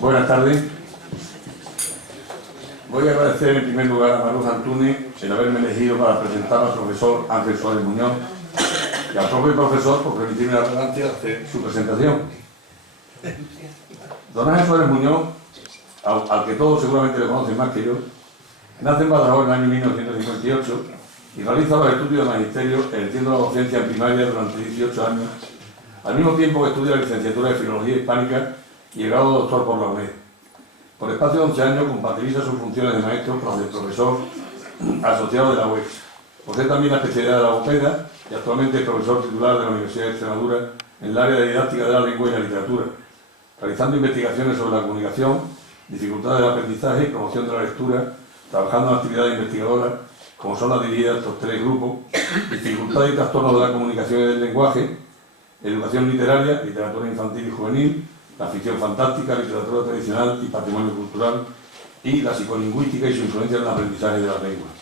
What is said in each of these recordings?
Buenas tardes. Voy a agradecer en primer lugar a Maruja Antúnez el haberme elegido para presentar al profesor Ángel Suárez Muñoz y al propio profesor por permitirme la relevancia de hacer su presentación. Don Ángel Suárez Muñoz, al que todos seguramente le conocen más que yo, nace en Badajoz en el año 1958 y realiza los estudios de magisterio ejerciendo la docencia en primaria durante 18 años, al mismo tiempo que estudia la licenciatura de Filología Hispánica y el grado de doctor por la UNED. Por espacio de 11 años compatibiliza sus funciones de maestro con las de profesor asociado de la UEX. Posee también la especialidad de la logopeda y actualmente es profesor titular de la Universidad de Extremadura en el área de didáctica de la lengua y la literatura, realizando investigaciones sobre la comunicación, dificultades del aprendizaje y promoción de la lectura, trabajando en actividades investigadoras como son las dirigidas a estos tres grupos: dificultades y trastornos de la comunicación y del lenguaje, educación literaria, literatura infantil y juvenil, la ficción fantástica, literatura tradicional y patrimonio cultural, y la psicolingüística y su influencia en el aprendizaje de las lenguas.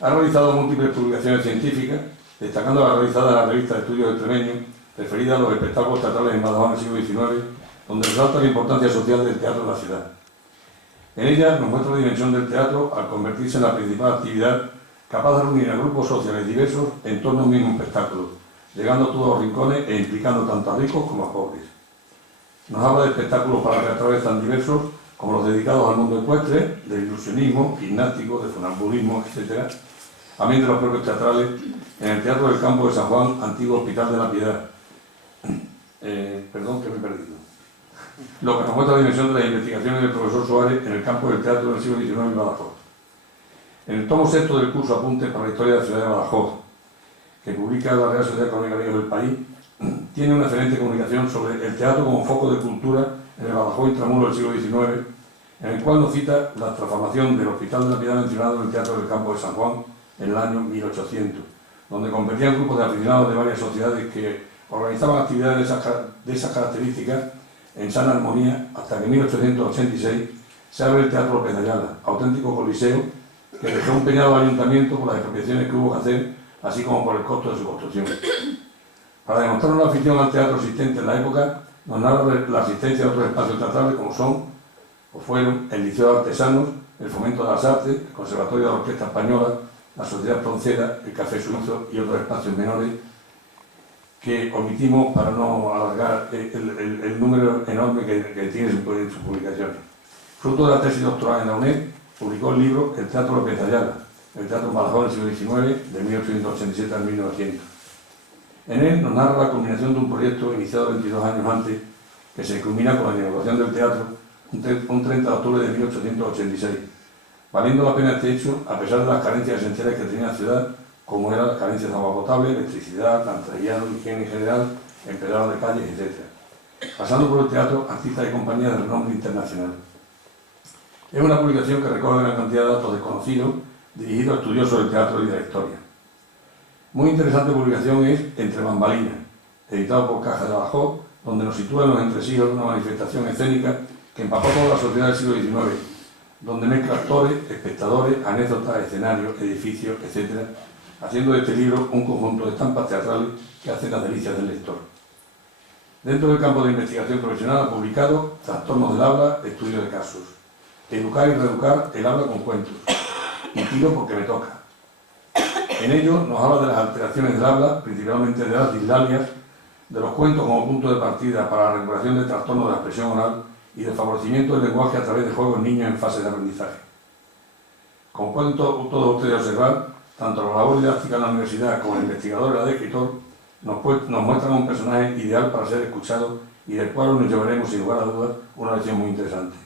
Ha realizado múltiples publicaciones científicas, destacando la realizada en la revista de Estudios Extremeños, referida a los espectáculos teatrales en Badajoz en el siglo XIX, donde resalta la importancia social del teatro en la ciudad. En ella nos muestra la dimensión del teatro al convertirse en la principal actividad capaz de reunir a grupos sociales diversos en torno a un mismo espectáculo, llegando a todos los rincones e implicando tanto a ricos como a pobres. Nos habla de espectáculos para teatrales tan diversos como los dedicados al mundo ecuestre, del ilusionismo, gimnástico, de funambulismo, etc., amén de los propios teatrales en el Teatro del Campo de San Juan, antiguo Hospital de la Piedad. Perdón, que me he perdido. Lo que nos muestra la dimensión de las investigaciones del profesor Suárez en el campo del teatro del siglo XIX en Badajoz. En el tomo sexto del curso Apuntes para la Historia de la Ciudad de Badajoz, que publica la Real Sociedad Económica de Amigos del País, tiene una excelente comunicación sobre el teatro como foco de cultura en el Badajoz intramuros del siglo XIX, en el cual nos cita la transformación del Hospital de la Piedad mencionado en el Teatro del Campo de San Juan en el año 1800, donde competían grupos de aficionados de varias sociedades que organizaban actividades de esas características en sana armonía, hasta que en 1886 se abre el Teatro López de Ayala, auténtico coliseo que dejó empeñado al ayuntamiento por las expropiaciones que hubo que hacer, así como por el costo de su construcción. Para demostrar una afición al teatro existente en la época, nos narra la asistencia de otros espacios teatrales como son, o fueron, el Liceo de Artesanos, el Fomento de las Artes, el Conservatorio de la Orquesta Española, la Sociedad Proncera, el Café Suizo y otros espacios menores que omitimos para no alargar el número enorme que tiene en sus publicaciones. Fruto de la tesis doctoral en la UNED, publicó el libro El Teatro López de Ayala, el teatro en Badajoz del siglo XIX, de 1887 al 1900. En él nos narra la culminación de un proyecto iniciado 22 años antes, que se culmina con la inauguración del teatro un 30 de octubre de 1886, valiendo la pena este hecho a pesar de las carencias esenciales que tenía la ciudad, como eran las carencias de agua potable, electricidad, alcantarillado, higiene en general, empedrado de calles, etc. Pasando por el teatro, artistas y compañías de renombre internacional. Es una publicación que recoge una cantidad de datos desconocidos dirigidos a estudiosos del teatro y de la historia. Muy interesante publicación es Entre Bambalinas, editado por Caja de Badajoz, donde nos sitúa en los entresijos de una manifestación escénica que empapó toda la sociedad del siglo XIX, donde mezcla actores, espectadores, anécdotas, escenarios, edificios, etc., haciendo de este libro un conjunto de estampas teatrales que hacen las delicias del lector. Dentro del campo de investigación profesional ha publicado Trastornos del habla, estudio de casos, Educar y reeducar el habla con cuentos, y Tiro porque me toca. En ello nos habla de las alteraciones del habla, principalmente de las dislalias, de los cuentos como punto de partida para la recuperación de trastornos de la expresión oral y del favorecimiento del lenguaje a través de juegos en niños en fase de aprendizaje. Como pueden todos ustedes observar, tanto la labor didáctica en la universidad como el investigador y la de escritor nos muestran un personaje ideal para ser escuchado y del cual nos llevaremos sin lugar a dudas una lección muy interesante.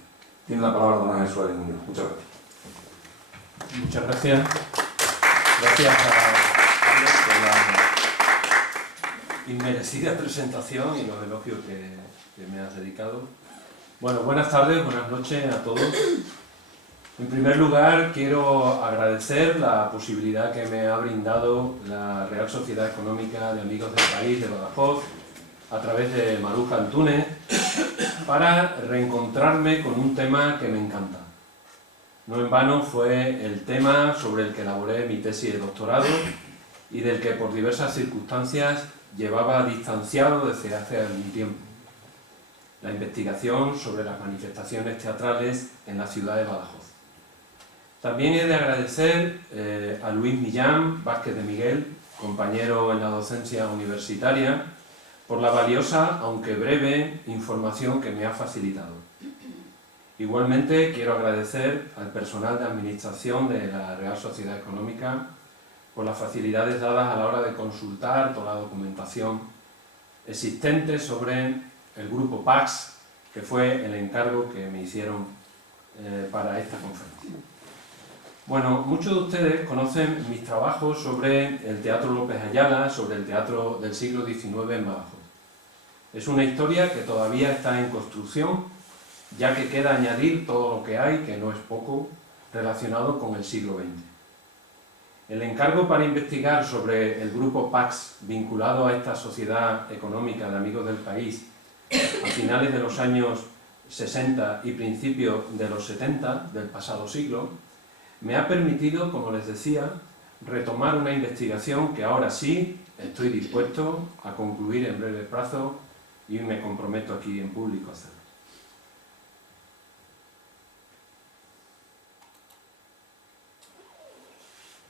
Tiene la palabra don Ángel Suárez Muñoz. Muchas gracias. Muchas gracias. Gracias a Carlos por la inmerecida presentación y los elogios que me has dedicado. Bueno, buenas tardes, buenas noches a todos. En primer lugar, quiero agradecer la posibilidad que me ha brindado la Real Sociedad Económica de Amigos del País de Badajoz, a través de Maruja Antúnez, para reencontrarme con un tema que me encanta. No en vano fue el tema sobre el que elaboré mi tesis de doctorado y del que por diversas circunstancias llevaba distanciado desde hace algún tiempo: la investigación sobre las manifestaciones teatrales en la ciudad de Badajoz. También he de agradecer a Luis Millán Vázquez de Miguel, compañero en la docencia universitaria, por la valiosa, aunque breve, información que me ha facilitado. Igualmente quiero agradecer al personal de administración de la Real Sociedad Económica por las facilidades dadas a la hora de consultar toda la documentación existente sobre el grupo PAX, que fue el encargo que me hicieron para esta conferencia. Bueno, muchos de ustedes conocen mis trabajos sobre el Teatro López Ayala, sobre el teatro del siglo XIX en Badajoz. Es una historia que todavía está en construcción, ya que queda añadir todo lo que hay, que no es poco, relacionado con el siglo XX. El encargo para investigar sobre el grupo PAX vinculado a esta sociedad económica de amigos del país a finales de los años 60 y principios de los 70 del pasado siglo, me ha permitido, como les decía, retomar una investigación que ahora sí estoy dispuesto a concluir en breve plazo y me comprometo aquí en público a hacerlo.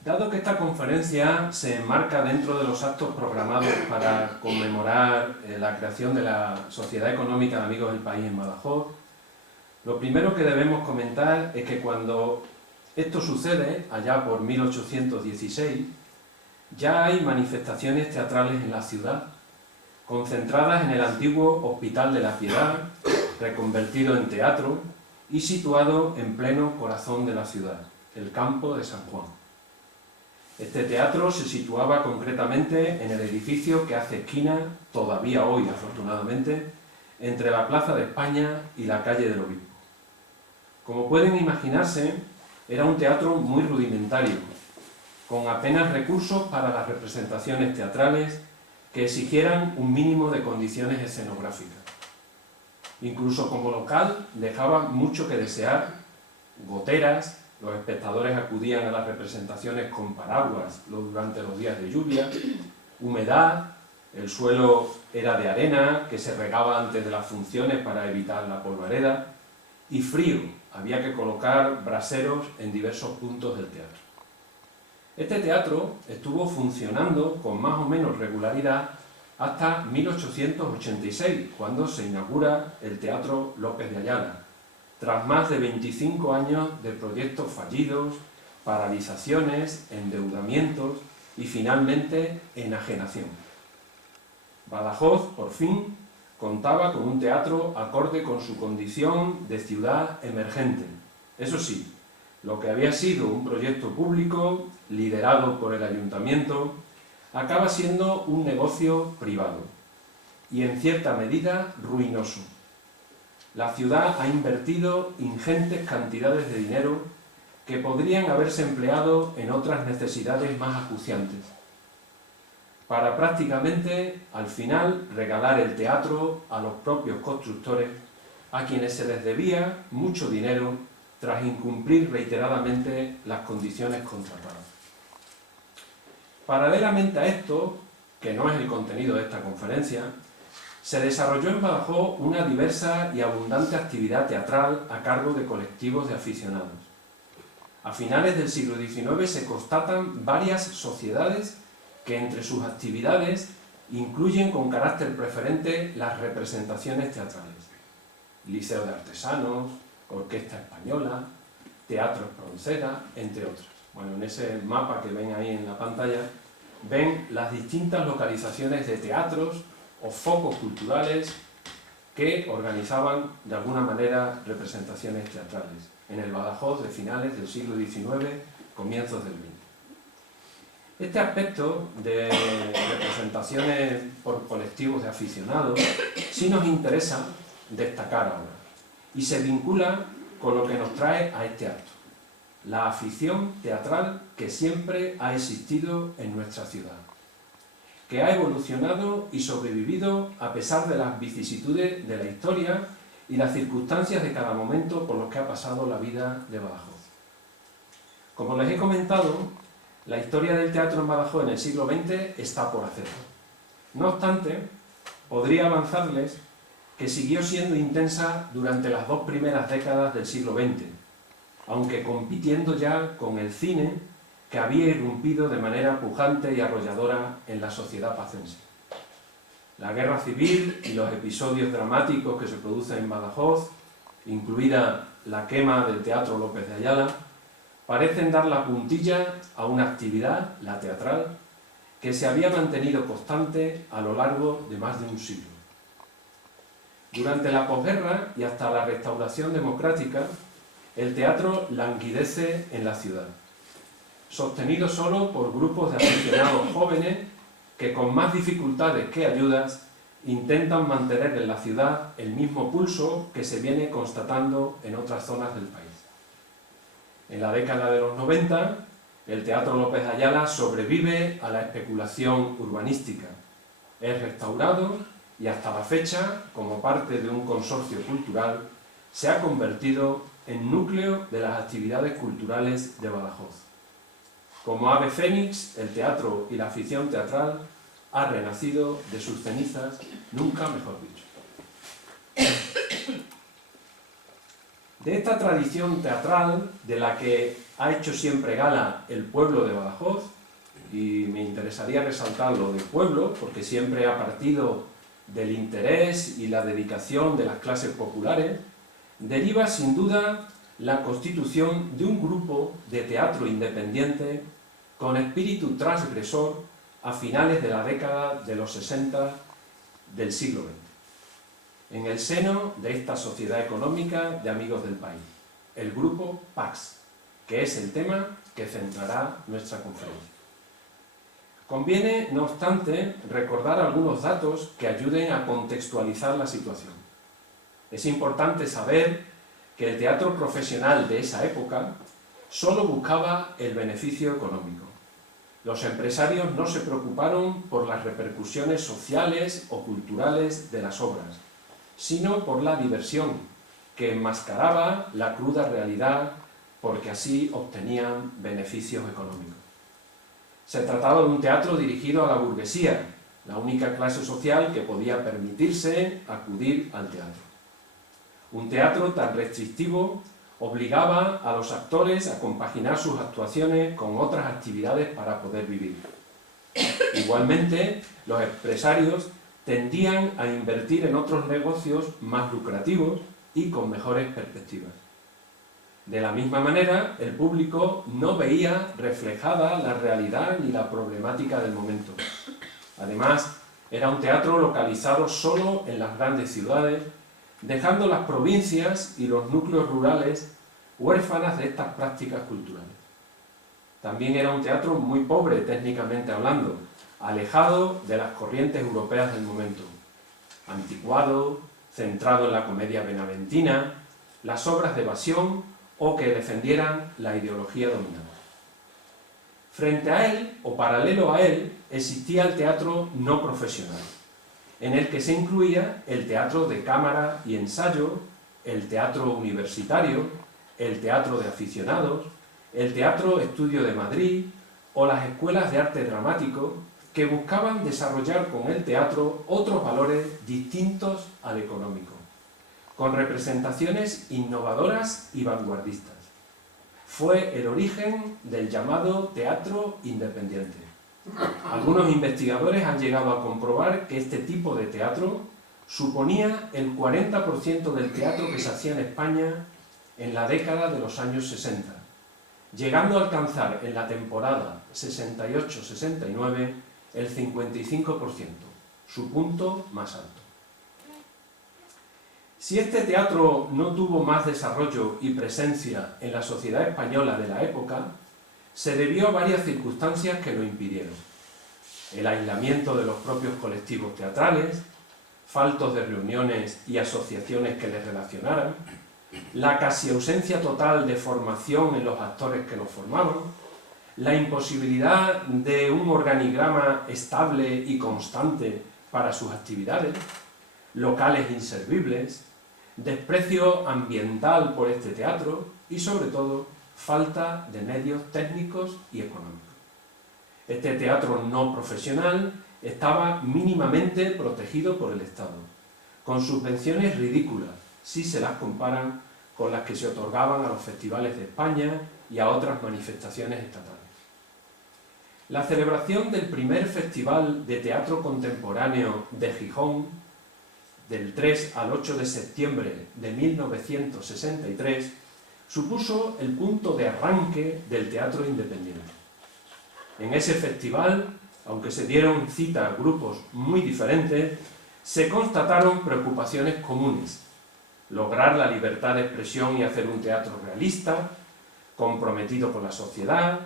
Dado que esta conferencia se enmarca dentro de los actos programados para conmemorar la creación de la Sociedad Económica de Amigos del País en Badajoz, lo primero que debemos comentar es que cuando esto sucede, allá por 1816, ya hay manifestaciones teatrales en la ciudad, concentradas en el antiguo Hospital de la Piedad, reconvertido en teatro y situado en pleno corazón de la ciudad, el Campo de San Juan. Este teatro se situaba concretamente en el edificio que hace esquina, todavía hoy afortunadamente, entre la Plaza de España y la calle del Obispo. Como pueden imaginarse, era un teatro muy rudimentario, con apenas recursos para las representaciones teatrales que exigieran un mínimo de condiciones escenográficas. Incluso como local dejaba mucho que desear: goteras, los espectadores acudían a las representaciones con paraguas durante los días de lluvia, humedad, el suelo era de arena que se regaba antes de las funciones para evitar la polvareda, y frío, había que colocar braseros en diversos puntos del teatro. Este teatro estuvo funcionando con más o menos regularidad hasta 1886, cuando se inaugura el Teatro López de Ayala, tras más de 25 años de proyectos fallidos, paralizaciones, endeudamientos y finalmente enajenación. Badajoz, por fin, contaba con un teatro acorde con su condición de ciudad emergente. Eso sí, lo que había sido un proyecto público, liderado por el ayuntamiento, acaba siendo un negocio privado y en cierta medida ruinoso. La ciudad ha invertido ingentes cantidades de dinero que podrían haberse empleado en otras necesidades más acuciantes, para prácticamente, al final, regalar el teatro a los propios constructores, a quienes se les debía mucho dinero tras incumplir reiteradamente las condiciones contratadas. Paralelamente a esto, que no es el contenido de esta conferencia, se desarrolló en Badajoz una diversa y abundante actividad teatral a cargo de colectivos de aficionados. A finales del siglo XIX se constatan varias sociedades que entre sus actividades incluyen con carácter preferente las representaciones teatrales: Liceo de Artesanos, Orquesta Española, Teatro Espronceda, entre otras. Bueno, en ese mapa que ven ahí en la pantalla, ven las distintas localizaciones de teatros o focos culturales que organizaban de alguna manera representaciones teatrales en el Badajoz de finales del siglo XIX, comienzos del XX. Este aspecto de representaciones por colectivos de aficionados sí nos interesa destacar ahora, y se vincula con lo que nos trae a este acto: la afición teatral que siempre ha existido en nuestra ciudad, que ha evolucionado y sobrevivido a pesar de las vicisitudes de la historia y las circunstancias de cada momento por los que ha pasado la vida de Badajoz. Como les he comentado, la historia del teatro en Badajoz en el siglo XX está por hacer. No obstante, podría avanzarles que siguió siendo intensa durante las 2 primeras décadas del siglo XX, aunque compitiendo ya con el cine que había irrumpido de manera pujante y arrolladora en la sociedad pacense. La guerra civil y los episodios dramáticos que se producen en Badajoz, incluida la quema del Teatro López de Ayala, parecen dar la puntilla a una actividad, la teatral, que se había mantenido constante a lo largo de más de un siglo. Durante la posguerra y hasta la restauración democrática, el teatro languidece en la ciudad, sostenido solo por grupos de aficionados jóvenes que con más dificultades que ayudas intentan mantener en la ciudad el mismo pulso que se viene constatando en otras zonas del país. En la década de los 90, el Teatro López de Ayala sobrevive a la especulación urbanística. Es restaurado y hasta la fecha, como parte de un consorcio cultural, se ha convertido en núcleo de las actividades culturales de Badajoz. Como ave fénix, el teatro y la afición teatral ha renacido de sus cenizas, nunca mejor dicho. De esta tradición teatral, de la que ha hecho siempre gala el pueblo de Badajoz, y me interesaría resaltar lo del pueblo, porque siempre ha partido del interés y la dedicación de las clases populares, deriva sin duda la constitución de un grupo de teatro independiente con espíritu transgresor a finales de la década de los 60 del siglo XX, en el seno de esta sociedad económica de amigos del país, el grupo PAX, que es el tema que centrará nuestra conferencia. Conviene, no obstante, recordar algunos datos que ayuden a contextualizar la situación. Es importante saber que el teatro profesional de esa época solo buscaba el beneficio económico. Los empresarios no se preocuparon por las repercusiones sociales o culturales de las obras, sino por la diversión, que enmascaraba la cruda realidad porque así obtenían beneficios económicos. Se trataba de un teatro dirigido a la burguesía, la única clase social que podía permitirse acudir al teatro. Un teatro tan restrictivo obligaba a los actores a compaginar sus actuaciones con otras actividades para poder vivir. Igualmente, los empresarios tendían a invertir en otros negocios más lucrativos y con mejores perspectivas. De la misma manera, el público no veía reflejada la realidad ni la problemática del momento. Además, era un teatro localizado solo en las grandes ciudades, dejando las provincias y los núcleos rurales huérfanas de estas prácticas culturales. También era un teatro muy pobre técnicamente hablando, alejado de las corrientes europeas del momento, anticuado, centrado en la comedia benaventina, las obras de evasión o que defendieran la ideología dominante. Frente a él, o paralelo a él, existía el teatro no profesional, en el que se incluía el teatro de cámara y ensayo, el teatro universitario, el teatro de aficionados, el Teatro Estudio de Madrid o las escuelas de arte dramático que buscaban desarrollar con el teatro otros valores distintos al económico, con representaciones innovadoras y vanguardistas. Fue el origen del llamado teatro independiente. Algunos investigadores han llegado a comprobar que este tipo de teatro suponía el 40% del teatro que se hacía en España en la década de los años 60, llegando a alcanzar en la temporada 68-69 el 55%, su punto más alto. Si este teatro no tuvo más desarrollo y presencia en la sociedad española de la época, se debió a varias circunstancias que lo impidieron. El aislamiento de los propios colectivos teatrales, faltos de reuniones y asociaciones que les relacionaran, la casi ausencia total de formación en los actores que los formaban, la imposibilidad de un organigrama estable y constante para sus actividades, locales inservibles, desprecio ambiental por este teatro y, sobre todo, falta de medios técnicos y económicos. Este teatro no profesional estaba mínimamente protegido por el Estado, con subvenciones ridículas, si se las comparan con las que se otorgaban a los festivales de España y a otras manifestaciones estatales. La celebración del primer Festival de Teatro Contemporáneo de Gijón, del 3 al 8 de septiembre de 1963, supuso el punto de arranque del teatro independiente. En ese festival, aunque se dieron cita a grupos muy diferentes, se constataron preocupaciones comunes: lograr la libertad de expresión y hacer un teatro realista, comprometido con la sociedad.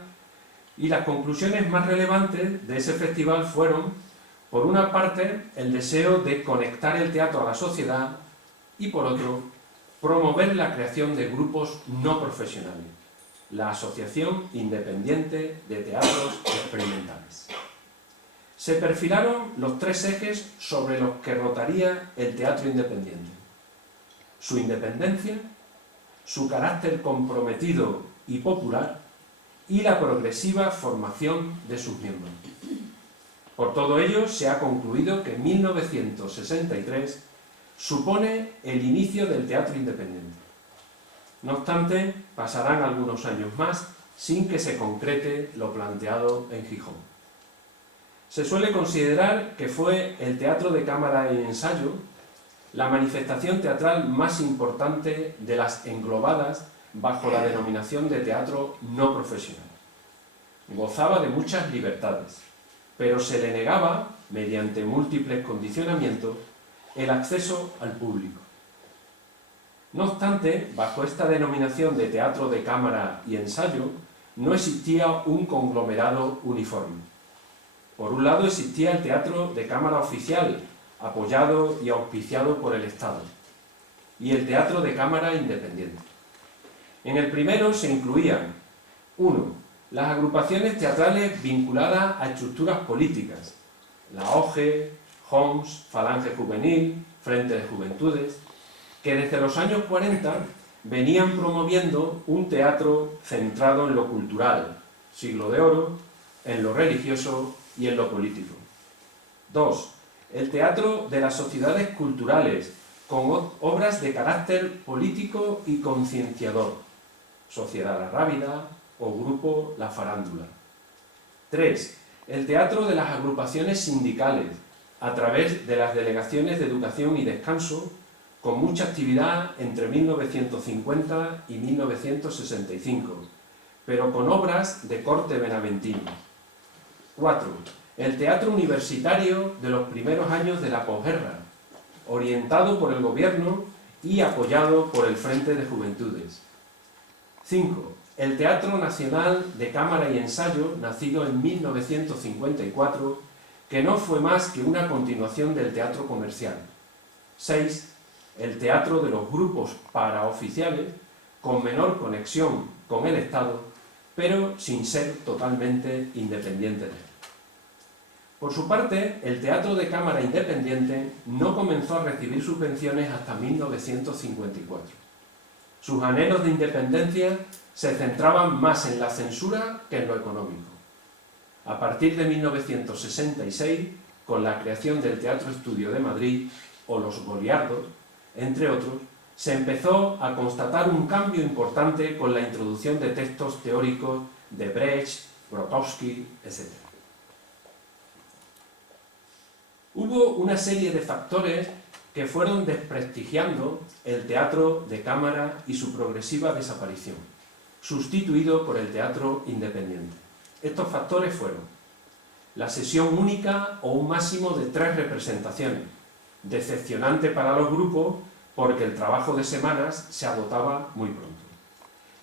Y las conclusiones más relevantes de ese festival fueron, por una parte, el deseo de conectar el teatro a la sociedad y, por otro, promover la creación de grupos no profesionales, la Asociación Independiente de Teatros Experimentales. Se perfilaron los tres ejes sobre los que rotaría el teatro independiente: su independencia, su carácter comprometido y popular, y la progresiva formación de sus miembros. Por todo ello, se ha concluido que 1963 supone el inicio del teatro independiente. No obstante, pasarán algunos años más sin que se concrete lo planteado en Gijón. Se suele considerar que fue el teatro de cámara y ensayo la manifestación teatral más importante de las englobadas bajo la denominación de teatro no profesional. Gozaba de muchas libertades, pero se le negaba, mediante múltiples condicionamientos, el acceso al público. No obstante, bajo esta denominación de teatro de cámara y ensayo, no existía un conglomerado uniforme. Por un lado existía el teatro de cámara oficial, apoyado y auspiciado por el Estado, y el teatro de cámara independiente. En el primero se incluían: 1. Las agrupaciones teatrales vinculadas a estructuras políticas, la OGE, Homs, Falange Juvenil, Frente de Juventudes, que desde los años 40 venían promoviendo un teatro centrado en lo cultural, siglo de oro, en lo religioso y en lo político. 2. El teatro de las sociedades culturales, con obras de carácter político y concienciador, Sociedad La Rábida o Grupo La Farándula. 3. El teatro de las agrupaciones sindicales, a través de las delegaciones de educación y descanso, con mucha actividad entre 1950 y 1965, pero con obras de corte benaventino. 4. El teatro universitario de los primeros años de la posguerra, orientado por el gobierno y apoyado por el Frente de Juventudes. 5. El Teatro Nacional de Cámara y Ensayo, nacido en 1954, que no fue más que una continuación del teatro comercial. 6. El teatro de los grupos paraoficiales, con menor conexión con el Estado, pero sin ser totalmente independiente de él. Por su parte, el teatro de cámara independiente no comenzó a recibir subvenciones hasta 1954. Sus anhelos de independencia se centraban más en la censura que en lo económico. A partir de 1966, con la creación del Teatro Estudio de Madrid o Los Goliardos, entre otros, se empezó a constatar un cambio importante con la introducción de textos teóricos de Brecht, Grotowski, etc. Hubo una serie de factores que fueron desprestigiando el teatro de cámara y su progresiva desaparición, sustituido por el teatro independiente. Estos factores fueron: la sesión única o un máximo de 3 representaciones, decepcionante para los grupos porque el trabajo de semanas se agotaba muy pronto.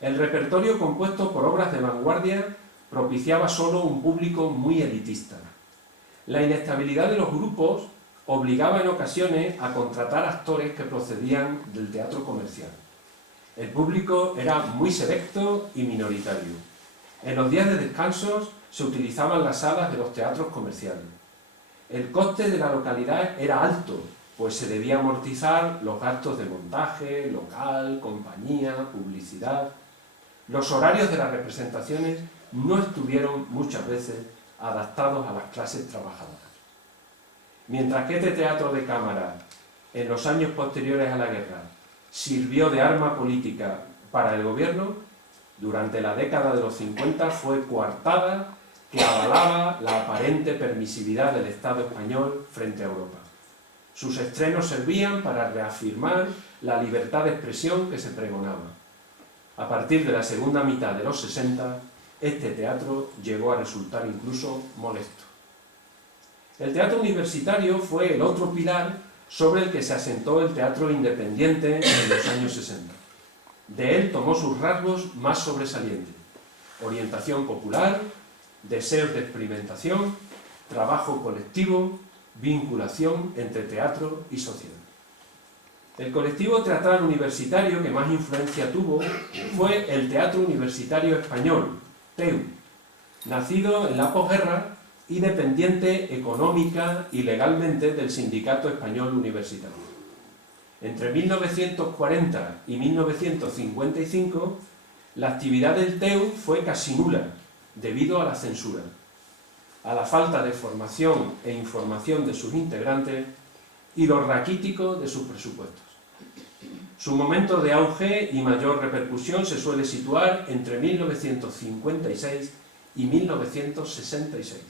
El repertorio compuesto por obras de vanguardia propiciaba solo un público muy elitista. La inestabilidad de los grupos obligaba en ocasiones a contratar actores que procedían del teatro comercial. El público era muy selecto y minoritario. En los días de descansos se utilizaban las salas de los teatros comerciales. El coste de la localidad era alto, pues se debía amortizar los gastos de montaje, local, compañía, publicidad. Los horarios de las representaciones no estuvieron muchas veces adaptados a las clases trabajadoras. Mientras que este teatro de cámara, en los años posteriores a la guerra, sirvió de arma política para el gobierno, durante la década de los 50 fue coartada que avalaba la aparente permisividad del Estado español frente a Europa. Sus estrenos servían para reafirmar la libertad de expresión que se pregonaba. A partir de la segunda mitad de los 60, este teatro llegó a resultar incluso molesto. El teatro universitario fue el otro pilar sobre el que se asentó el teatro independiente en los años 60. De él tomó sus rasgos más sobresalientes: orientación popular, deseos de experimentación, trabajo colectivo, vinculación entre teatro y sociedad. El colectivo teatral universitario que más influencia tuvo fue el Teatro Universitario Español, TEU, nacido en la posguerra y dependiente económica y legalmente del Sindicato Español Universitario. Entre 1940 y 1955, la actividad del TEU fue casi nula, debido a la censura, a la falta de formación e información de sus integrantes y lo raquítico de sus presupuestos. Su momento de auge y mayor repercusión se suele situar entre 1956 y 1966.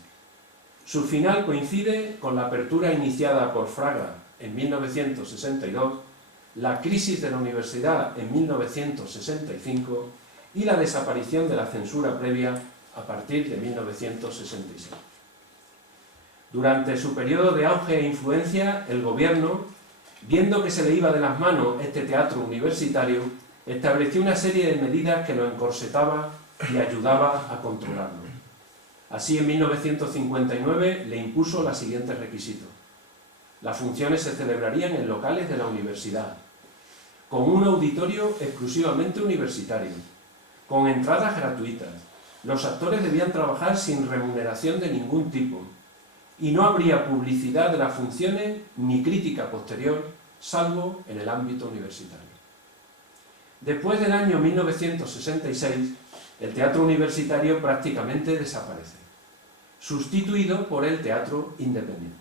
Su final coincide con la apertura iniciada por Fraga en 1962, la crisis de la universidad en 1965 y la desaparición de la censura previa a partir de 1966. Durante su periodo de auge e influencia, el gobierno, viendo que se le iba de las manos este teatro universitario, estableció una serie de medidas que lo encorsetaba y ayudaba a controlarlo. Así, en 1959 le impuso los siguientes requisitos. Las funciones se celebrarían en locales de la universidad, con un auditorio exclusivamente universitario, con entradas gratuitas. Los actores debían trabajar sin remuneración de ningún tipo y no habría publicidad de las funciones ni crítica posterior, salvo en el ámbito universitario. Después del año 1966, el teatro universitario prácticamente desaparece, sustituido por el teatro independiente.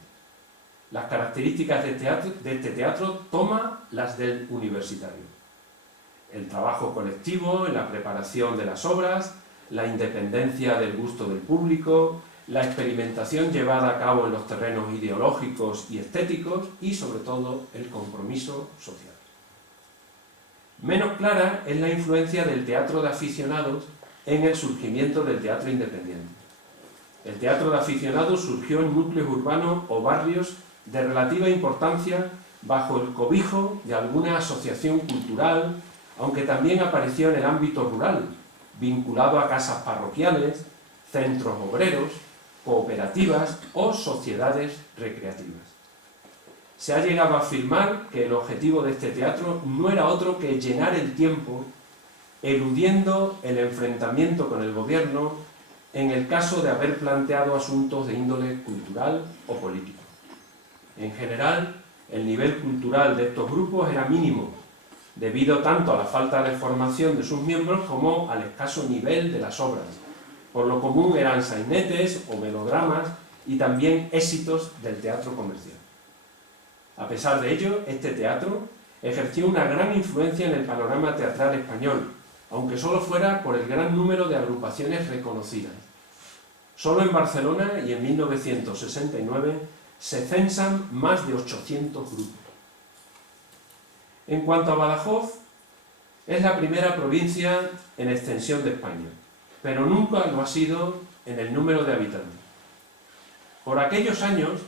Las características de este teatro toma las del universitario: el trabajo colectivo en la preparación de las obras, la independencia del gusto del público, la experimentación llevada a cabo en los terrenos ideológicos y estéticos y, sobre todo, el compromiso social. Menos clara es la influencia del teatro de aficionados en el surgimiento del teatro independiente. El teatro de aficionados surgió en núcleos urbanos o barrios de relativa importancia bajo el cobijo de alguna asociación cultural, aunque también apareció en el ámbito rural, vinculado a casas parroquiales, centros obreros, cooperativas o sociedades recreativas. Se ha llegado a afirmar que el objetivo de este teatro no era otro que llenar el tiempo, eludiendo el enfrentamiento con el gobierno en el caso de haber planteado asuntos de índole cultural o político. En general, el nivel cultural de estos grupos era mínimo, debido tanto a la falta de formación de sus miembros como al escaso nivel de las obras. Por lo común eran sainetes o melodramas y también éxitos del teatro comercial. A pesar de ello, este teatro ejerció una gran influencia en el panorama teatral español, aunque solo fuera por el gran número de agrupaciones reconocidas. Solo en Barcelona y en 1969 se censan más de 800 grupos. En cuanto a Badajoz, es la primera provincia en extensión de España, pero nunca lo ha sido en el número de habitantes. Por aquellos años,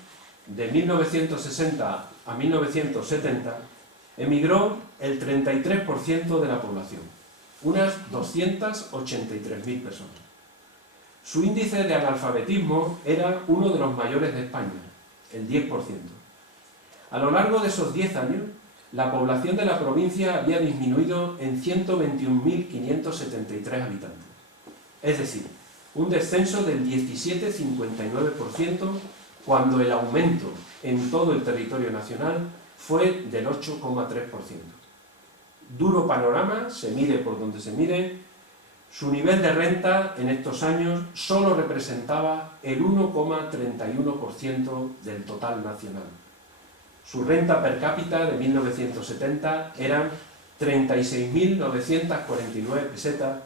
de 1960 a 1970, emigró el 33% de la población, unas 283.000 personas. Su índice de analfabetismo era uno de los mayores de España, el 10%. A lo largo de esos 10 años, la población de la provincia había disminuido en 121.573 habitantes. Es decir, un descenso del 17,59%, cuando el aumento en todo el territorio nacional fue del 8,3%. Duro panorama, se mire por donde se mire, Su nivel de renta en estos años solo representaba el 1,31% del total nacional. Su renta per cápita de 1970 eran 36.949 pesetas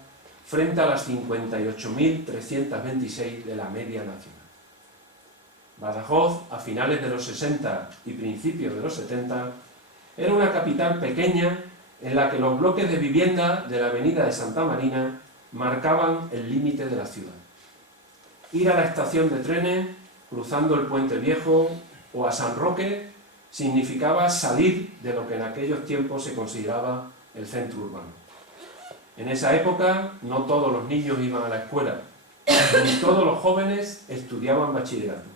frente a las 58.326 de la media nacional. Badajoz, a finales de los 60 y principios de los 70, era una capital pequeña en la que los bloques de vivienda de la avenida de Santa Marina marcaban el límite de la ciudad. Ir a la estación de trenes, cruzando el Puente Viejo o a San Roque, significaba salir de lo que en aquellos tiempos se consideraba el centro urbano. En esa época no todos los niños iban a la escuela, ni todos los jóvenes estudiaban bachillerato.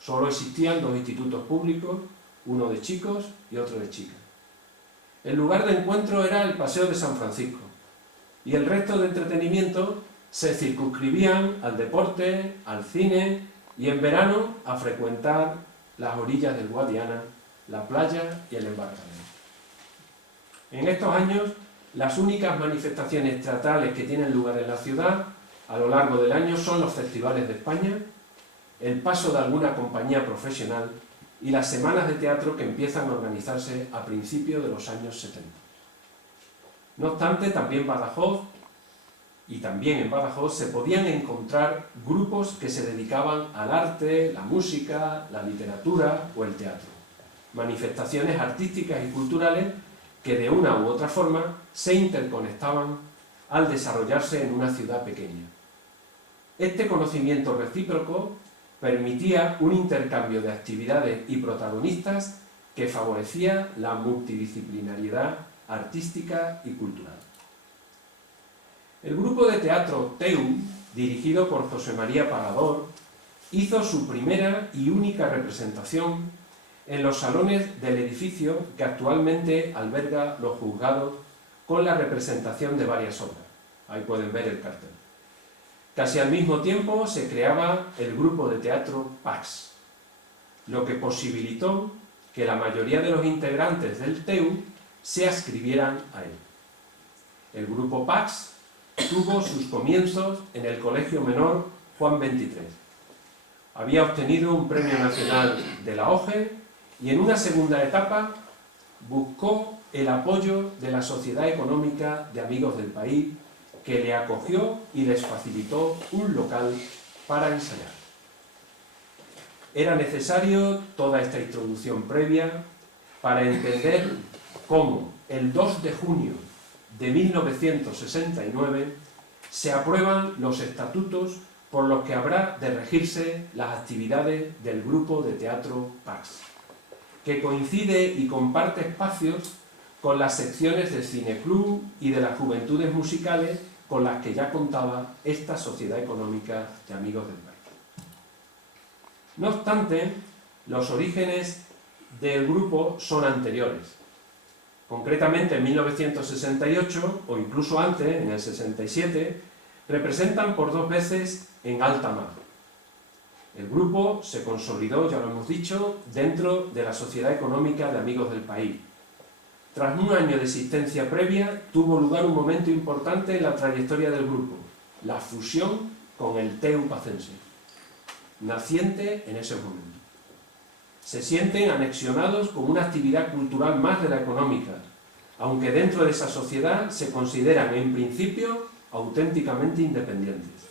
Solo existían dos institutos públicos, uno de chicos y otro de chicas. El lugar de encuentro era el Paseo de San Francisco, y el resto de entretenimiento se circunscribían al deporte, al cine y en verano a frecuentar las orillas del Guadiana, la playa y el embarcadero. En estos años, las únicas manifestaciones teatrales que tienen lugar en la ciudad a lo largo del año son los festivales de España, el paso de alguna compañía profesional y las semanas de teatro que empiezan a organizarse a principios de los años 70. No obstante, también en Badajoz se podían encontrar grupos que se dedicaban al arte, la música, la literatura o el teatro. Manifestaciones artísticas y culturales que de una u otra forma se interconectaban al desarrollarse en una ciudad pequeña. Este conocimiento recíproco permitía un intercambio de actividades y protagonistas que favorecía la multidisciplinariedad artística y cultural. El grupo de teatro TEU, dirigido por José María Pagador, hizo su primera y única representación en los salones del edificio que actualmente alberga los juzgados, con la representación de varias obras. Ahí pueden ver el cartel. Casi al mismo tiempo se creaba el grupo de teatro PAX, lo que posibilitó que la mayoría de los integrantes del TEU se adscribieran a él. El grupo PAX tuvo sus comienzos en el Colegio Menor Juan XXIII. Había obtenido un premio nacional de la OGE y en una segunda etapa buscó el apoyo de la Sociedad Económica de Amigos del País, que le acogió y les facilitó un local para ensayar. Era necesario toda esta introducción previa para entender cómo el 2 de junio de 1969 se aprueban los estatutos por los que habrá de regirse las actividades del grupo de teatro PAX, que coincide y comparte espacios con las secciones del Cineclub y de las Juventudes Musicales con las que ya contaba esta Sociedad Económica de Amigos del País. No obstante, los orígenes del grupo son anteriores. Concretamente en 1968, o incluso antes, en el 67, representan por 2 veces en alta mar. El grupo se consolidó, ya lo hemos dicho, dentro de la Sociedad Económica de Amigos del País. Tras un año de existencia previa, tuvo lugar un momento importante en la trayectoria del grupo, la fusión con el TEU pacense, naciente en ese momento. Se sienten anexionados como una actividad cultural más de la económica, aunque dentro de esa sociedad se consideran en principio auténticamente independientes.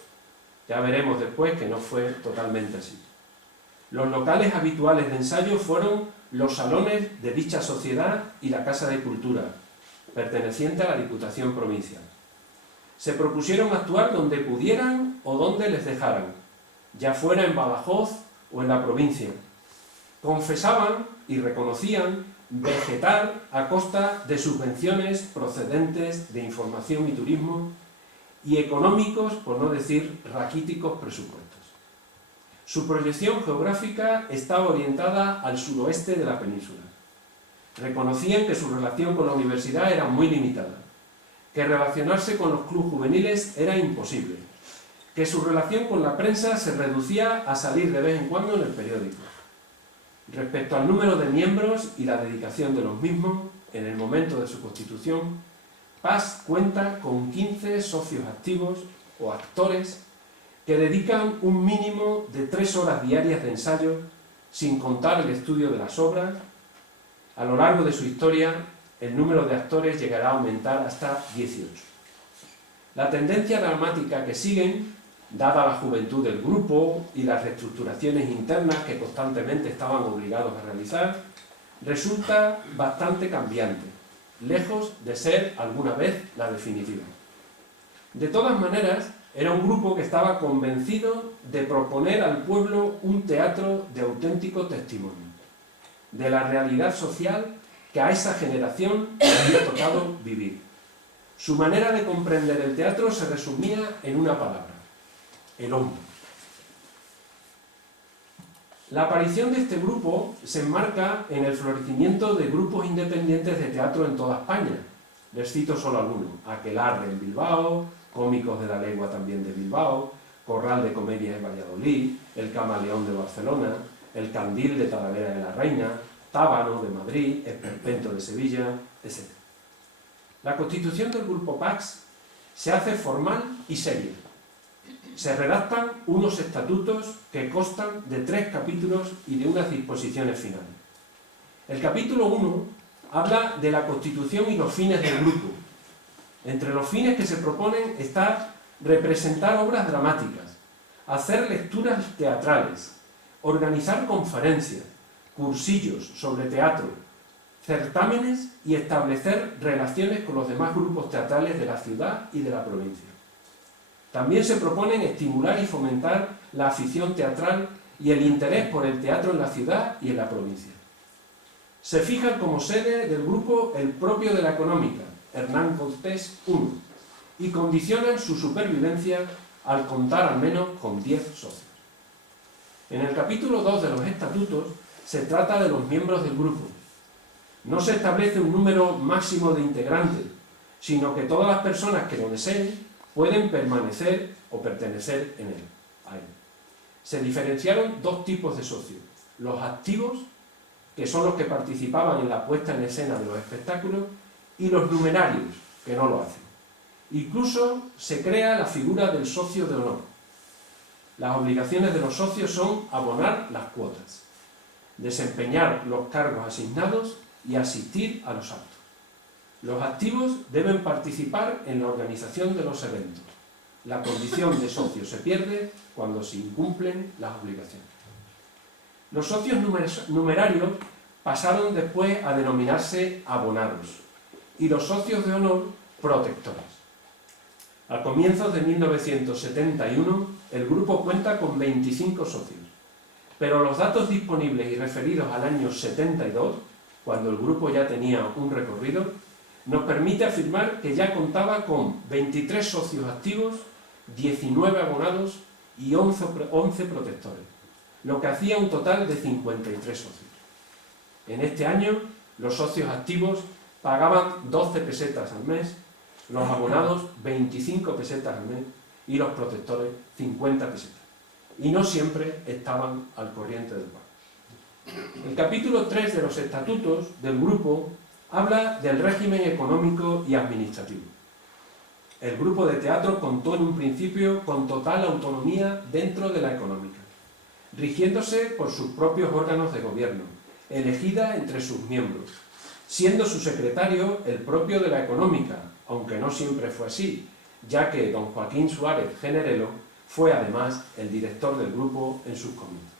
Ya veremos después que no fue totalmente así. Los locales habituales de ensayo fueron los salones de dicha sociedad y la Casa de Cultura, perteneciente a la Diputación Provincial. Se propusieron actuar donde pudieran o donde les dejaran, ya fuera en Badajoz o en la provincia. Confesaban y reconocían vegetar a costa de subvenciones procedentes de información y turismo y económicos, por no decir raquíticos, presupuestos. Su proyección geográfica estaba orientada al suroeste de la península. Reconocían que su relación con la universidad era muy limitada, que relacionarse con los clubes juveniles era imposible, que su relación con la prensa se reducía a salir de vez en cuando en el periódico. Respecto al número de miembros y la dedicación de los mismos, en el momento de su constitución, PAX cuenta con 15 socios activos o actores que dedican un mínimo de 3 horas diarias de ensayo, sin contar el estudio de las obras. A lo largo de su historia, el número de actores llegará a aumentar hasta 18. La tendencia dramática que siguen, dada la juventud del grupo y las reestructuraciones internas que constantemente estaban obligados a realizar, resulta bastante cambiante, lejos de ser alguna vez la definitiva. De todas maneras, era un grupo que estaba convencido de proponer al pueblo un teatro de auténtico testimonio, de la realidad social que a esa generación le había tocado vivir. Su manera de comprender el teatro se resumía en una palabra: el hombre. La aparición de este grupo se enmarca en el florecimiento de grupos independientes de teatro en toda España. Les cito solo algunos: Aquelarre en Bilbao, Cómicos de la Legua también de Bilbao, Corral de Comedias en Valladolid, El Camaleón de Barcelona, El Candil de Talavera de la Reina, Tábano de Madrid, Esperpento de Sevilla, etc. La constitución del grupo PAX se hace formal y seria. Se redactan unos estatutos que constan de 3 capítulos y de unas disposiciones finales. El capítulo 1 habla de la constitución y los fines del grupo. Entre los fines que se proponen está representar obras dramáticas, hacer lecturas teatrales, organizar conferencias, cursillos sobre teatro, certámenes y establecer relaciones con los demás grupos teatrales de la ciudad y de la provincia. También se proponen estimular y fomentar la afición teatral y el interés por el teatro en la ciudad y en la provincia. Se fijan como sede del grupo el propio de la económica, Hernán Cortés I, y condicionan su supervivencia al contar al menos con 10 socios. En el capítulo 2 de los estatutos se trata de los miembros del grupo. No se establece un número máximo de integrantes, sino que todas las personas que lo deseen pueden permanecer o pertenecer a él. Se diferenciaron 2 tipos de socios: los activos, que son los que participaban en la puesta en escena de los espectáculos, y los numerarios, que no lo hacen. Incluso se crea la figura del socio de honor. Las obligaciones de los socios son abonar las cuotas, desempeñar los cargos asignados y asistir a los actos. Los activos deben participar en la organización de los eventos. La condición de socio se pierde cuando se incumplen las obligaciones. Los socios numerarios pasaron después a denominarse abonados y los socios de honor protectores. A comienzos de 1971, el grupo cuenta con 25 socios, pero los datos disponibles y referidos al año 72, cuando el grupo ya tenía un recorrido, nos permite afirmar que ya contaba con 23 socios activos, 19 abonados y 11 protectores, lo que hacía un total de 53 socios. En este año, los socios activos pagaban 12 pesetas al mes, los abonados 25 pesetas al mes y los protectores 50 pesetas. Y no siempre estaban al corriente del pago. El capítulo 3 de los estatutos del grupo habla del régimen económico y administrativo. El grupo de teatro contó en un principio con total autonomía dentro de la económica, rigiéndose por sus propios órganos de gobierno, elegida entre sus miembros, siendo su secretario el propio de la económica, aunque no siempre fue así, ya que don Joaquín Suárez Generelo fue además el director del grupo en sus comienzos.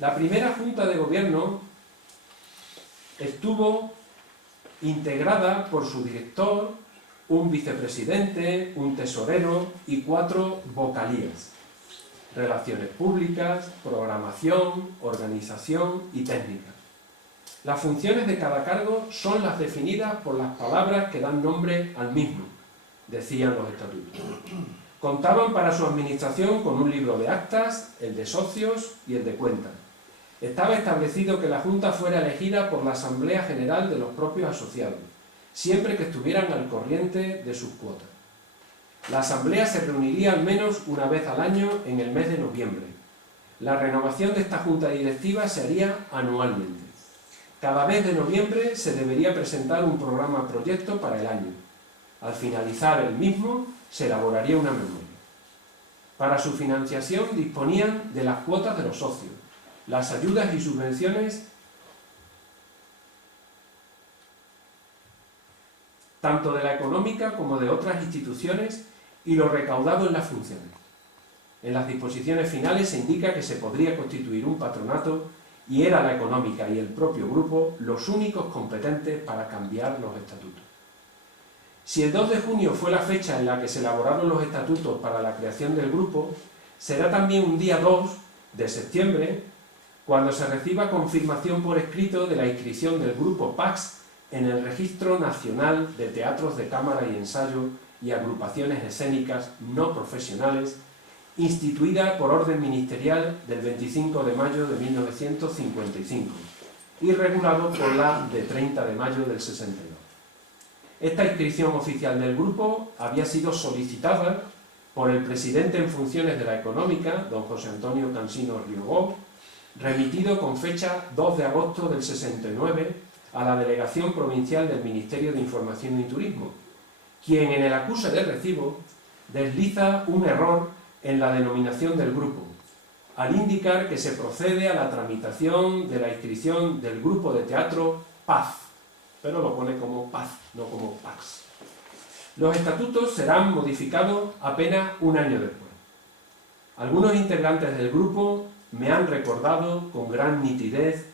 La primera junta de gobierno estuvo integrada por su director, un vicepresidente, un tesorero y 4 vocalías: relaciones públicas, programación, organización y técnica. Las funciones de cada cargo son las definidas por las palabras que dan nombre al mismo, decían los estatutos. Contaban para su administración con un libro de actas, el de socios y el de cuentas. Estaba establecido que la Junta fuera elegida por la Asamblea General de los propios asociados, siempre que estuvieran al corriente de sus cuotas. La Asamblea se reuniría al menos una vez al año en el mes de noviembre. La renovación de esta Junta Directiva se haría anualmente. Cada mes de noviembre se debería presentar un programa proyecto para el año. Al finalizar el mismo, se elaboraría una memoria. Para su financiación disponían de las cuotas de los socios, las ayudas y subvenciones tanto de la económica como de otras instituciones y lo recaudado en las funciones. En las disposiciones finales se indica que se podría constituir un patronato y era la económica y el propio grupo los únicos competentes para cambiar los estatutos. Si el 2 de junio fue la fecha en la que se elaboraron los estatutos para la creación del grupo, será también un día 2 de septiembre cuando se reciba confirmación por escrito de la inscripción del grupo PAX en el Registro Nacional de Teatros de Cámara y Ensayo y Agrupaciones Escénicas No Profesionales, instituida por orden ministerial del 25 de mayo de 1955 y regulado por la de 30 de mayo del 62. Esta inscripción oficial del grupo había sido solicitada por el presidente en funciones de la Económica, don José Antonio Cansino Riobó, remitido con fecha 2 de agosto del 69 a la Delegación Provincial del Ministerio de Información y Turismo, quien en el acuse de recibo desliza un error en la denominación del grupo, al indicar que se procede a la tramitación de la inscripción del grupo de teatro Paz, pero lo pone como Paz, no como Pax. Los estatutos serán modificados apenas un año después. Algunos integrantes del grupo me han recordado con gran nitidez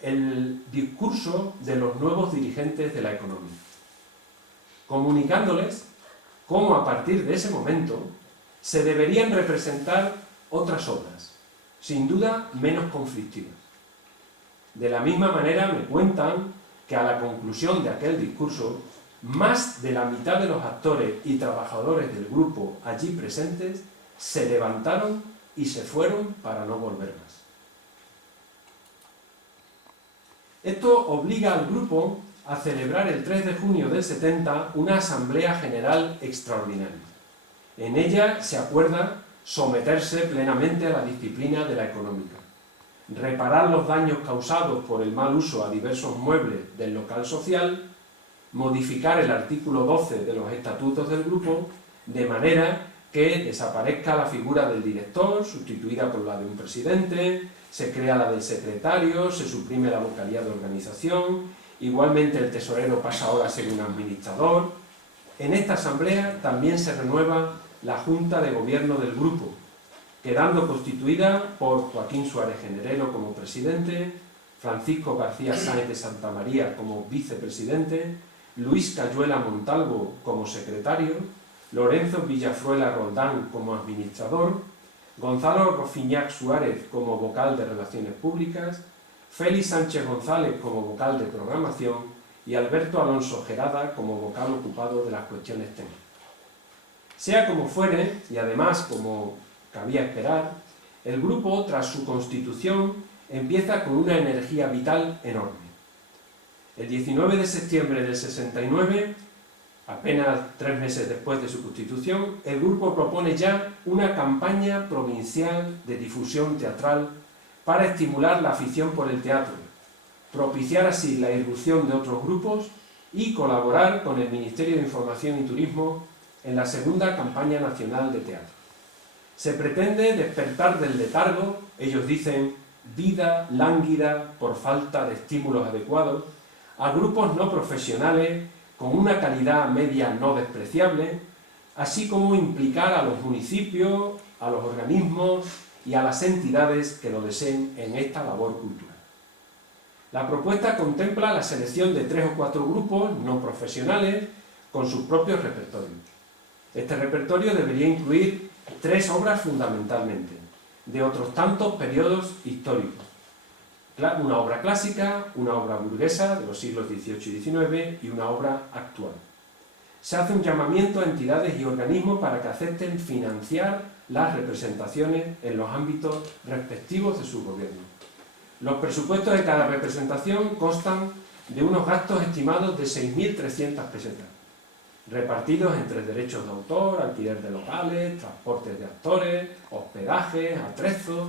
el discurso de los nuevos dirigentes de la economía, comunicándoles cómo a partir de ese momento se deberían representar otras obras, sin duda menos conflictivas. De la misma manera me cuentan que a la conclusión de aquel discurso, más de la mitad de los actores y trabajadores del grupo allí presentes se levantaron y se fueron para no volver más. Esto obliga al grupo a celebrar el 3 de junio del 70 una Asamblea General extraordinaria. En ella se acuerda someterse plenamente a la disciplina de la económica, reparar los daños causados por el mal uso a diversos muebles del local social, modificar el artículo 12 de los estatutos del grupo de manera que desaparezca la figura del director, sustituida por la de un presidente, se crea la del secretario, se suprime la vocalía de organización, igualmente el tesorero pasa ahora a ser un administrador. En esta asamblea también se renueva la Junta de Gobierno del grupo, quedando constituida por Joaquín Suárez Generelo como presidente, Francisco García Sáenz de Santa María como vicepresidente, Luis Cayuela Montalvo como secretario, Lorenzo Villafruela Roldán como administrador, Gonzalo Rofiñac Suárez como vocal de Relaciones Públicas, Félix Sánchez González como vocal de Programación y Alberto Alonso Gerada como vocal ocupado de las cuestiones técnicas. Sea como fuere, y además como cabía esperar, el grupo, tras su constitución, empieza con una energía vital enorme. El 19 de septiembre del 69, apenas 3 meses después de su constitución, el grupo propone ya una campaña provincial de difusión teatral para estimular la afición por el teatro, propiciar así la irrupción de otros grupos y colaborar con el Ministerio de Información y Turismo en la segunda campaña nacional de teatro. Se pretende despertar del letargo, ellos dicen vida lánguida por falta de estímulos adecuados, a grupos no profesionales con una calidad media no despreciable, así como implicar a los municipios, a los organismos y a las entidades que lo deseen en esta labor cultural. La propuesta contempla la selección de 3 o 4 grupos no profesionales con sus propios repertorios. Este repertorio debería incluir 3 obras fundamentalmente, de otros tantos periodos históricos. Una obra clásica, una obra burguesa de los siglos XVIII y XIX y una obra actual. Se hace un llamamiento a entidades y organismos para que acepten financiar las representaciones en los ámbitos respectivos de su gobierno. Los presupuestos de cada representación constan de unos gastos estimados de 6.300 pesetas, repartidos entre derechos de autor, alquiler de locales, transportes de actores, hospedajes, atrezos.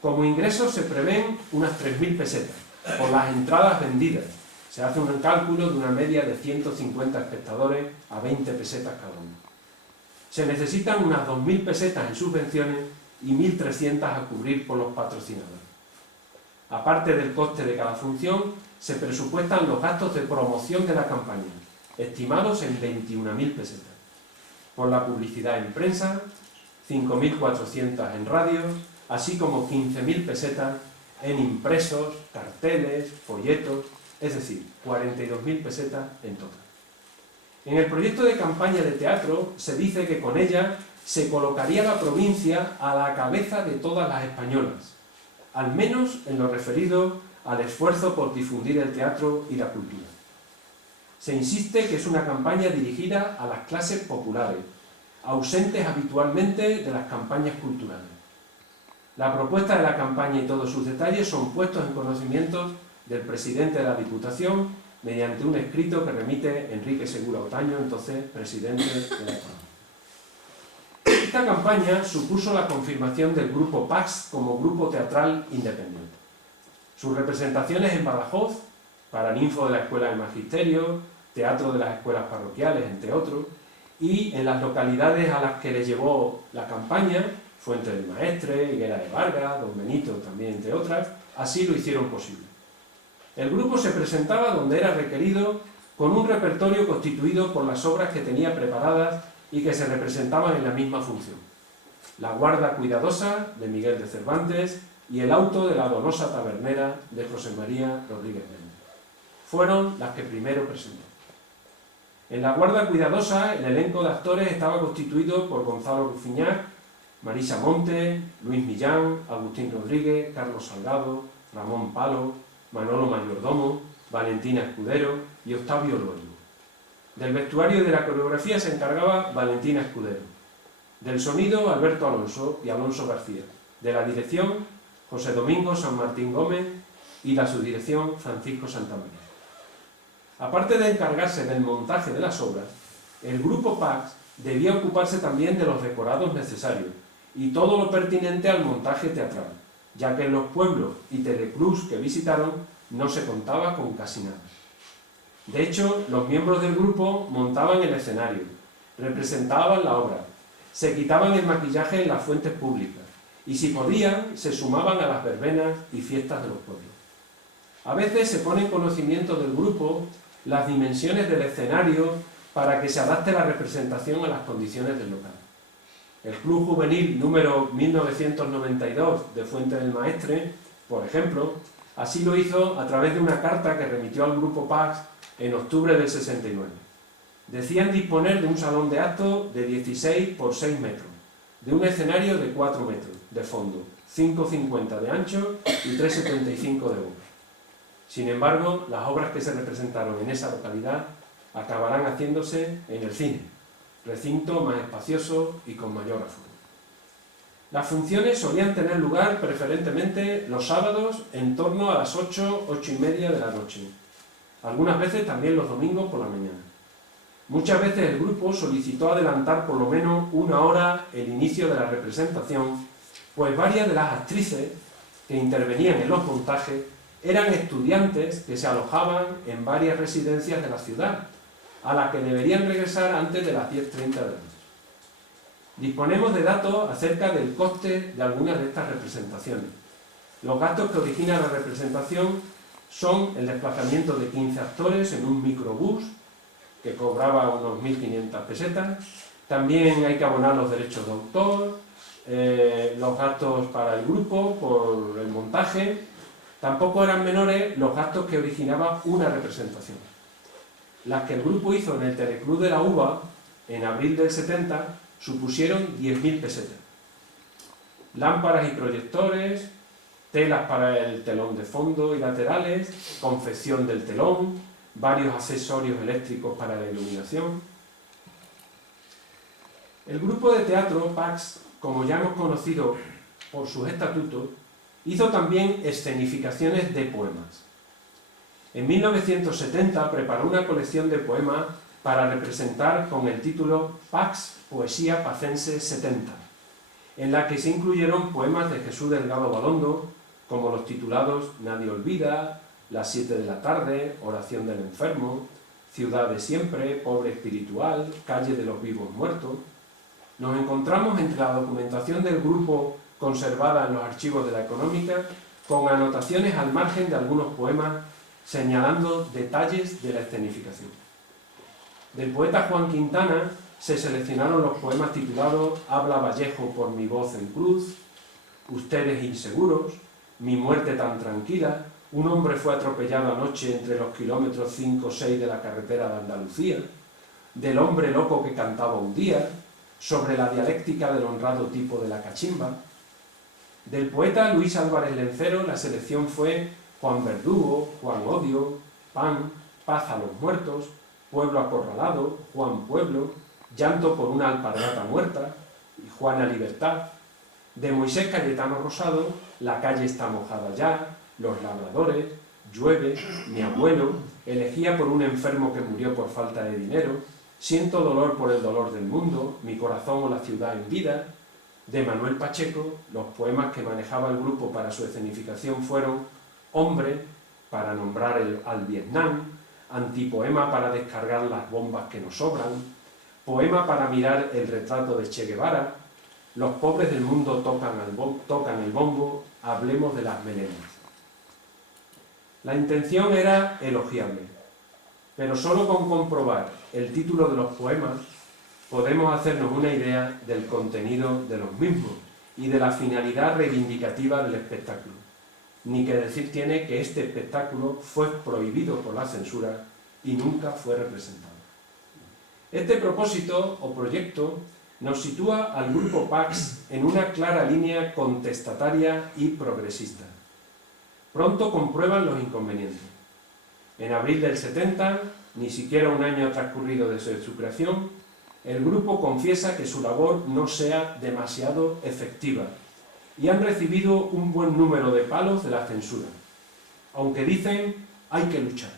Como ingresos se prevén unas 3.000 pesetas, por las entradas vendidas. Se hace un cálculo de una media de 150 espectadores a 20 pesetas cada uno. Se necesitan unas 2.000 pesetas en subvenciones y 1.300 a cubrir por los patrocinadores. Aparte del coste de cada función, se presupuestan los gastos de promoción de la campaña, estimados en 21.000 pesetas, por la publicidad en prensa, 5.400 en radio, así como 15.000 pesetas en impresos, carteles, folletos, es decir, 42.000 pesetas en total. En el proyecto de campaña de teatro se dice que con ella se colocaría la provincia a la cabeza de todas las españolas, al menos en lo referido al esfuerzo por difundir el teatro y la cultura. Se insiste que es una campaña dirigida a las clases populares, ausentes habitualmente de las campañas culturales. La propuesta de la campaña y todos sus detalles son puestos en conocimiento del presidente de la Diputación mediante un escrito que remite Enrique Segura Otaño, entonces presidente de la Cámara. Esta campaña supuso la confirmación del Grupo Pax como grupo teatral independiente. Sus representaciones en Badajoz, Paraninfo de la Escuela del Magisterio, Teatro de las Escuelas Parroquiales, entre otros, y en las localidades a las que le llevó la campaña, Fuente del Maestre, Higuera de Vargas, Don Benito también, entre otras, así lo hicieron posible. El grupo se presentaba donde era requerido con un repertorio constituido por las obras que tenía preparadas y que se representaban en la misma función. La Guarda Cuidadosa, de Miguel de Cervantes, y El Auto de la Donosa Tabernera, de José María Rodríguez Méndez. Fueron las que primero presentó. En La Guarda Cuidadosa, el elenco de actores estaba constituido por Gonzalo Rufiñac, Marisa Monte, Luis Millán, Agustín Rodríguez, Carlos Salgado, Ramón Palo, Manolo Mayordomo, Valentina Escudero y Octavio Luengo. Del vestuario y de la coreografía se encargaba Valentina Escudero. Del sonido, Alberto Alonso y Alonso García. De la dirección, José Domingo San Martín Gómez y la subdirección, Francisco Santamaría. Aparte de encargarse del montaje de las obras, el Grupo Pax debía ocuparse también de los decorados necesarios y todo lo pertinente al montaje teatral, ya que en los pueblos y telecruz que visitaron no se contaba con casi nada. De hecho, los miembros del grupo montaban el escenario, representaban la obra, se quitaban el maquillaje en las fuentes públicas y, si podían, se sumaban a las verbenas y fiestas de los pueblos. A veces se pone en conocimiento del grupo las dimensiones del escenario para que se adapte la representación a las condiciones del local. El Club Juvenil número 1992 de Fuente del Maestre, por ejemplo, así lo hizo a través de una carta que remitió al Grupo Pax en octubre del 69. Decían disponer de un salón de actos de 16 por 6 metros, de un escenario de 4 metros de fondo, 5,50 de ancho y 3,75 de boca. Sin embargo, las obras que se representaron en esa localidad acabarán haciéndose en el cine, recinto más espacioso y con mayor aforo. Las funciones solían tener lugar preferentemente los sábados en torno a las 8, 8:30 de la noche, algunas veces también los domingos por la mañana. Muchas veces el grupo solicitó adelantar por lo menos 1 hora el inicio de la representación, pues varias de las actrices que intervenían en los montajes eran estudiantes que se alojaban en varias residencias de la ciudad, a las que deberían regresar antes de las 10:30 de la noche. Disponemos de datos acerca del coste de algunas de estas representaciones. Los gastos que origina la representación son el desplazamiento de 15 actores en un microbús, que cobraba unos 1.500 pesetas. También hay que abonar los derechos de autor, los gastos para el grupo por el montaje. Tampoco eran menores los gastos que originaba una representación. Las que el grupo hizo en el Teleclub de la Uva, en abril del 70, supusieron 10.000 pesetas. Lámparas y proyectores, telas para el telón de fondo y laterales, confección del telón, varios accesorios eléctricos para la iluminación. El grupo de teatro Pax, como ya hemos conocido por sus estatutos, hizo también escenificaciones de poemas. En 1970 preparó una colección de poemas para representar con el título Pax Poesía Pacense 70, en la que se incluyeron poemas de Jesús Delgado Balondo, como los titulados Nadie olvida, Las 7 de la tarde, Oración del enfermo, Ciudad de siempre, Pobre espiritual, Calle de los vivos muertos. Nos encontramos entre la documentación del grupo conservada en los archivos de la Económica con anotaciones al margen de algunos poemas señalando detalles de la escenificación. Del poeta Juan Quintana se seleccionaron los poemas titulados Habla Vallejo por mi voz en cruz, Ustedes inseguros, Mi muerte tan tranquila, Un hombre fue atropellado anoche entre los kilómetros 5 o 6 de la carretera de Andalucía, Del hombre loco que cantaba un día, Sobre la dialéctica del honrado tipo de la cachimba. Del poeta Luis Álvarez Lencero la selección fue Juan Verdugo, Juan Odio, Pan, Paz a los muertos, Pueblo acorralado, Juan Pueblo, Llanto por una alpargata muerta y Juana Libertad. De Moisés Cayetano Rosado, La calle está mojada ya, Los labradores, Llueve, Mi abuelo, Elegía por un enfermo que murió por falta de dinero, Siento dolor por el dolor del mundo, Mi corazón o la ciudad en vida. De Manuel Pacheco, los poemas que manejaba el grupo para su escenificación fueron Hombre, para nombrar al Vietnam, Antipoema para descargar las bombas que nos sobran, Poema para mirar el retrato de Che Guevara, Los pobres del mundo tocan el bombo, Hablemos de las melenas. La intención era elogiable, pero solo con comprobar el título de los poemas podemos hacernos una idea del contenido de los mismos y de la finalidad reivindicativa del espectáculo. Ni que decir tiene que este espectáculo fue prohibido por la censura y nunca fue representado. Este propósito o proyecto nos sitúa al grupo Pax en una clara línea contestataria y progresista. Pronto comprueban los inconvenientes. En abril del 70, ni siquiera un año transcurrido desde su creación, el grupo confiesa que su labor no sea demasiado efectiva y han recibido un buen número de palos de la censura, aunque dicen hay que luchar.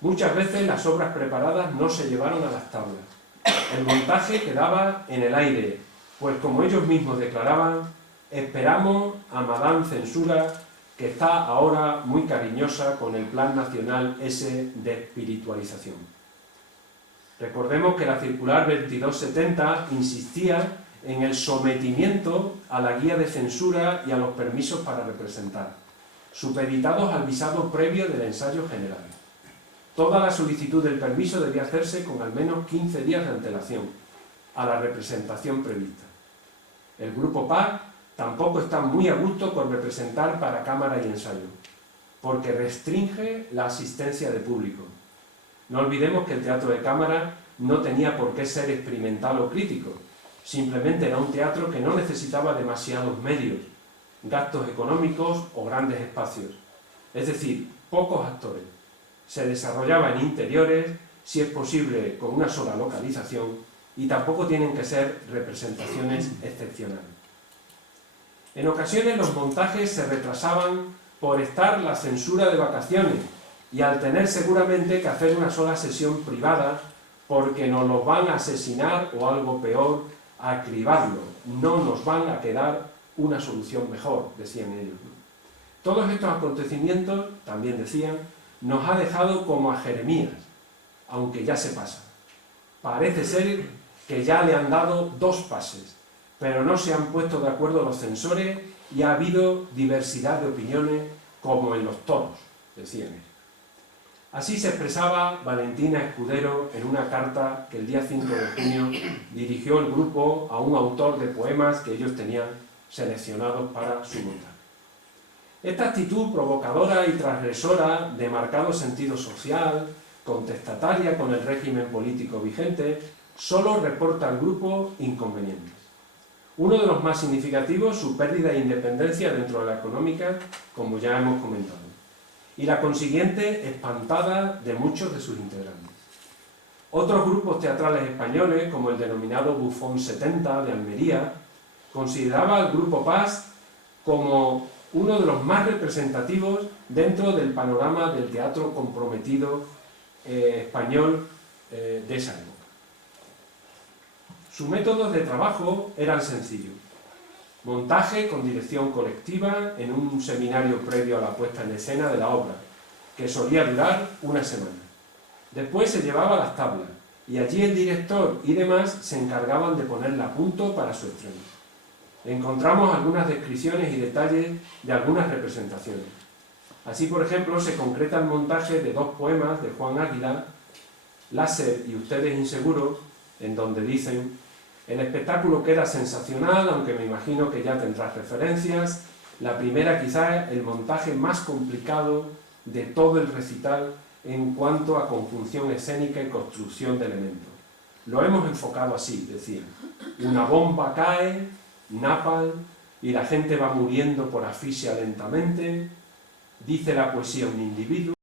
Muchas veces las obras preparadas no se llevaron a las tablas. El montaje quedaba en el aire, pues como ellos mismos declaraban, esperamos a Madame Censura, que está ahora muy cariñosa con el Plan Nacional ese de espiritualización. Recordemos que la circular 2270 insistía en el sometimiento a la guía de censura y a los permisos para representar, supeditados al visado previo del ensayo general. Toda la solicitud del permiso debía hacerse con al menos 15 días de antelación a la representación prevista. El grupo PAC tampoco está muy a gusto con representar para cámara y ensayo, porque restringe la asistencia de público. No olvidemos que el teatro de cámara no tenía por qué ser experimental o crítico, simplemente era un teatro que no necesitaba demasiados medios, gastos económicos o grandes espacios, es decir, pocos actores. Se desarrollaba en interiores, si es posible con una sola localización, y tampoco tienen que ser representaciones excepcionales. En ocasiones los montajes se retrasaban por estar la censura de vacaciones y al tener seguramente que hacer una sola sesión privada porque nos los van a asesinar o algo peor, a cribarlo. No nos van a quedar una solución mejor, decían ellos. Todos estos acontecimientos, también decían, nos ha dejado como a Jeremías, aunque ya se pasa. Parece ser que ya le han dado 2 pases, pero no se han puesto de acuerdo los censores y ha habido diversidad de opiniones como en los toros, decían ellos. Así se expresaba Valentina Escudero en una carta que el día 5 de junio dirigió el grupo a un autor de poemas que ellos tenían seleccionados para su montaje. Esta actitud provocadora y transgresora de marcado sentido social, contestataria con el régimen político vigente, solo reporta al grupo inconvenientes. Uno de los más significativos, su pérdida de independencia dentro de la económica, como ya hemos comentado, y la consiguiente espantada de muchos de sus integrantes. Otros grupos teatrales españoles, como el denominado Bufón 70 de Almería, consideraba al Grupo Paz como uno de los más representativos dentro del panorama del teatro comprometido español de esa época. Sus métodos de trabajo eran sencillos. Montaje con dirección colectiva en un seminario previo a la puesta en escena de la obra, que solía durar una semana. Después se llevaba las tablas, y allí el director y demás se encargaban de ponerla a punto para su estreno. Encontramos algunas descripciones y detalles de algunas representaciones. Así, por ejemplo, se concreta el montaje de 2 poemas de Juan Águila, Láser y Ustedes Inseguros, en donde dicen: el espectáculo queda sensacional, aunque me imagino que ya tendrás referencias. La primera quizás el montaje más complicado de todo el recital en cuanto a conjunción escénica y construcción de elementos. Lo hemos enfocado así, decir, una bomba cae, napalm, y la gente va muriendo por asfixia lentamente, dice la poesía un individuo,